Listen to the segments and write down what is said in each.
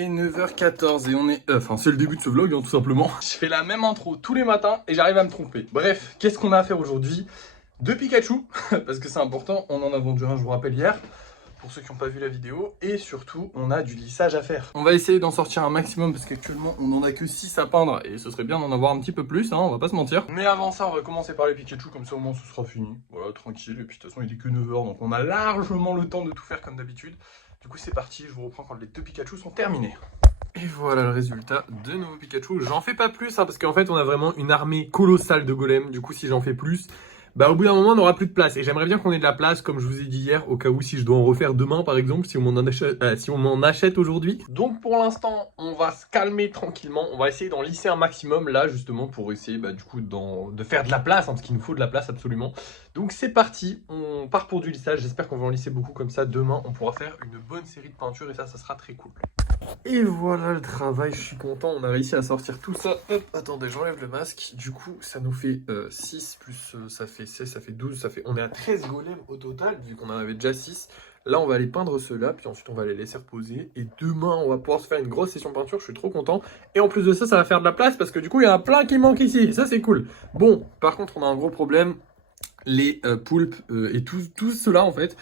Il est 9h14 et on est... Enfin, c'est le début de ce vlog, hein, tout simplement. Je fais la même intro tous les matins et j'arrive à me tromper. Bref, qu'est-ce qu'on a à faire aujourd'hui? Deux Pikachu, parce que c'est important. On en a vendu un, je vous rappelle, hier, pour ceux qui n'ont pas vu la vidéo. Et surtout, on a du lissage à faire. On va essayer d'en sortir un maximum, parce qu'actuellement, on n'en a que 6 à peindre. Et ce serait bien d'en avoir un petit peu plus, hein, on va pas se mentir. Mais avant ça, on va commencer par les Pikachu, comme ça au moins ce sera fini. Voilà, tranquille. Et puis de toute façon, il est que 9h, donc on a largement le temps de tout faire comme d'habitude. Du coup, c'est parti, je vous reprends quand les deux Pikachu sont terminés. Et voilà le résultat de nouveaux Pikachu. J'en fais pas plus, hein, parce qu'en fait, on a vraiment une armée colossale de golems. Du coup, si j'en fais plus, bah au bout d'un moment, on n'aura plus de place. Et j'aimerais bien qu'on ait de la place, comme je vous ai dit hier, au cas où si je dois en refaire demain, par exemple, si on m'en achète aujourd'hui. Donc pour l'instant, on va se calmer tranquillement. On va essayer d'en lisser un maximum, là, justement, pour essayer, bah, du coup, de faire de la place, hein, parce qu'il nous faut de la place, absolument. Donc c'est parti, on part pour du lissage. J'espère qu'on va en lisser beaucoup, comme ça, demain, on pourra faire une bonne série de peintures, et ça sera très cool. Et voilà le travail, je suis content, on a réussi à sortir tout ça. Hop, attendez, j'enlève le masque. Du coup, ça nous fait 6 plus ça fait 16, ça fait 12, on est à 13 golems au total, vu qu'on en avait déjà 6. Là, on va aller peindre ceux-là, puis ensuite on va les laisser reposer. Et demain, on va pouvoir se faire une grosse session peinture, je suis trop content. Et en plus de ça, ça va faire de la place, parce que du coup, il y en a plein qui manquent ici, ça c'est cool. Bon, par contre, on a un gros problème, les poulpes et tout cela en fait.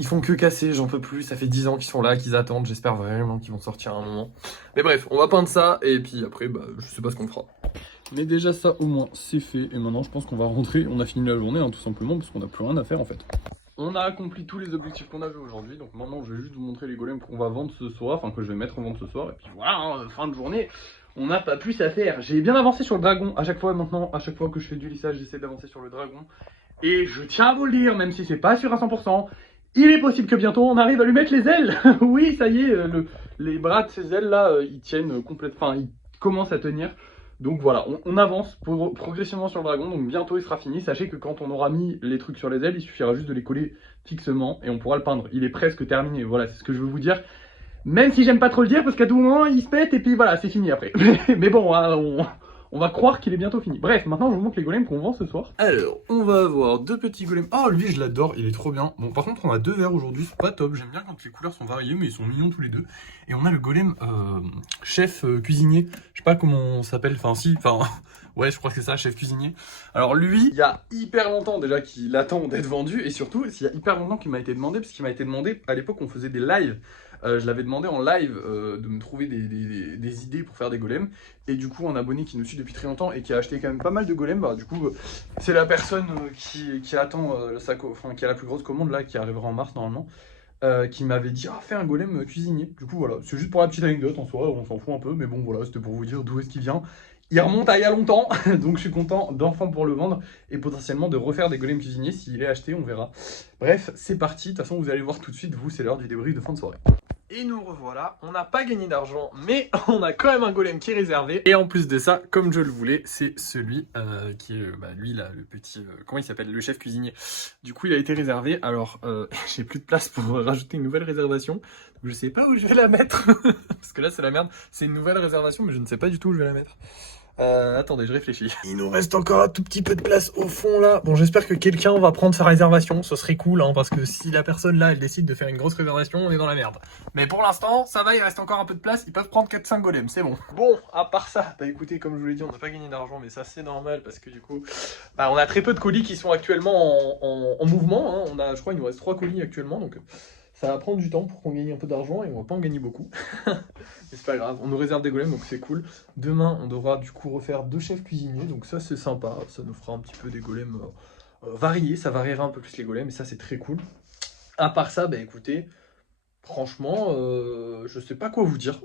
Ils font que casser, j'en peux plus, ça fait 10 ans qu'ils sont là, qu'ils attendent, j'espère vraiment qu'ils vont sortir à un moment. Mais bref, on va peindre ça, et puis après, bah, je sais pas ce qu'on fera. Mais déjà ça, au moins, c'est fait, et maintenant je pense qu'on va rentrer, on a fini la journée, hein, tout simplement, parce qu'on n'a plus rien à faire en fait. On a accompli tous les objectifs qu'on avait aujourd'hui, donc maintenant je vais juste vous montrer les golems qu'on va vendre ce soir, enfin que je vais mettre en vente ce soir, et puis voilà, hein, fin de journée. On n'a pas plus à faire. J'ai bien avancé sur le dragon, à chaque fois maintenant, à chaque fois que je fais du lissage, j'essaie d'avancer sur le dragon. Et je tiens à vous le dire, même si c'est pas sûr à 100%, il est possible que bientôt on arrive à lui mettre les ailes. Oui, ça y est, les bras de ses ailes là, ils tiennent complètement, enfin ils commencent à tenir. Donc voilà, on avance progressivement sur le dragon, donc bientôt il sera fini. Sachez que quand on aura mis les trucs sur les ailes, il suffira juste de les coller fixement et on pourra le peindre. Il est presque terminé, voilà, c'est ce que je veux vous dire. Même si j'aime pas trop le dire, parce qu'à tout moment il se pète et puis voilà, c'est fini après. Mais bon, hein, on va croire qu'il est bientôt fini. Bref, maintenant je vous montre les golems qu'on vend ce soir. Alors, on va avoir deux petits golems. Oh, lui je l'adore, il est trop bien. Bon, par contre on a deux verts aujourd'hui, c'est pas top. J'aime bien quand les couleurs sont variées, mais ils sont mignons tous les deux. Et on a le golem chef cuisinier. Je sais pas comment on s'appelle, ouais, je crois que c'est ça, chef cuisinier. Alors lui, il y a hyper longtemps déjà qu'il attend d'être vendu. Et surtout, il y a hyper longtemps qu'il m'a été demandé, parce qu'il m'a été demandé, à l'époque on faisait des lives. Je l'avais demandé en live de me trouver des idées pour faire des golems. Et du coup, un abonné qui nous suit depuis très longtemps et qui a acheté quand même pas mal de golems, bah, du coup, c'est la personne qui attend qui a la plus grosse commande là, qui arrivera en mars normalement, qui m'avait dit fais un golem cuisinier. Du coup, voilà, c'est juste pour la petite anecdote en soi, on s'en fout un peu, mais bon, voilà, c'était pour vous dire d'où est-ce qu'il vient. Il remonte à il y a longtemps, donc je suis content d'enfin pour le vendre et potentiellement de refaire des golems cuisiniers. S'il est acheté, on verra. Bref, c'est parti. De toute façon, vous allez voir tout de suite, vous, c'est l'heure du débrief de fin de soirée. Et nous revoilà, on n'a pas gagné d'argent, mais on a quand même un golem qui est réservé. Et en plus de ça, comme je le voulais, c'est celui qui est, lui là, le petit, comment il s'appelle, le chef cuisinier. Du coup, il a été réservé, alors j'ai plus de place pour rajouter une nouvelle réservation. Donc je sais pas où je vais la mettre, parce que là c'est la merde. C'est une nouvelle réservation, mais je ne sais pas du tout où je vais la mettre. Attendez, je réfléchis. Il nous reste encore un tout petit peu de place au fond là. Bon, j'espère que quelqu'un va prendre sa réservation. Ce serait cool, hein, parce que si la personne là, elle décide de faire une grosse réservation, on est dans la merde. Mais pour l'instant, ça va, il reste encore un peu de place. Ils peuvent prendre 4-5 golems, c'est bon. Bon, à part ça, bah écoutez, comme je vous l'ai dit, on n'a pas gagné d'argent, mais ça c'est normal, parce que du coup, bah, on a très peu de colis qui sont actuellement en mouvement. Hein. On a, je crois, il nous reste 3 colis actuellement, donc ça va prendre du temps pour qu'on gagne un peu d'argent et on va pas en gagner beaucoup. Mais c'est pas grave, on nous réserve des golems donc c'est cool. Demain, on devra du coup refaire 2 chefs cuisiniers, donc ça c'est sympa. Ça nous fera un petit peu des golems variés, ça variera un peu plus les golems et ça c'est très cool. À part ça, bah écoutez, franchement, je sais pas quoi vous dire.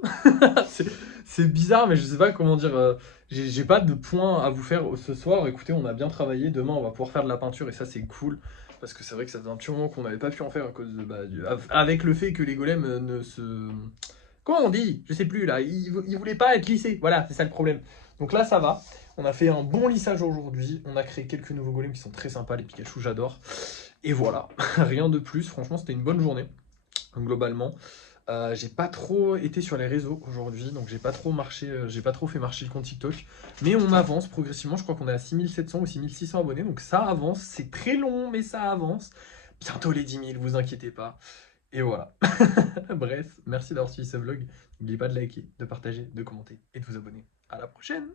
C'est bizarre, mais je sais pas comment dire. J'ai pas de points à vous faire ce soir. Écoutez, on a bien travaillé. Demain, on va pouvoir faire de la peinture et ça, c'est cool. Parce que c'est vrai que ça faisait un petit moment qu'on n'avait pas pu en faire à cause de, avec le fait que les golems ne se... Comment on dit? Je sais plus là. Ils voulaient pas être lissés. Voilà, c'est ça le problème. Donc là, ça va. On a fait un bon lissage aujourd'hui. On a créé quelques nouveaux golems qui sont très sympas. Les Pikachu, j'adore. Et voilà. Rien de plus. Franchement, c'était une bonne journée. Donc, globalement. J'ai pas trop été sur les réseaux aujourd'hui, donc j'ai pas trop fait marcher le compte TikTok, mais on avance progressivement. Je crois qu'on est à 6700 ou 6600 abonnés, donc ça avance. C'est très long, mais ça avance. Bientôt les 10 000, vous inquiétez pas. Et voilà. Bref, merci d'avoir suivi ce vlog. N'oubliez pas de liker, de partager, de commenter et de vous abonner. À la prochaine!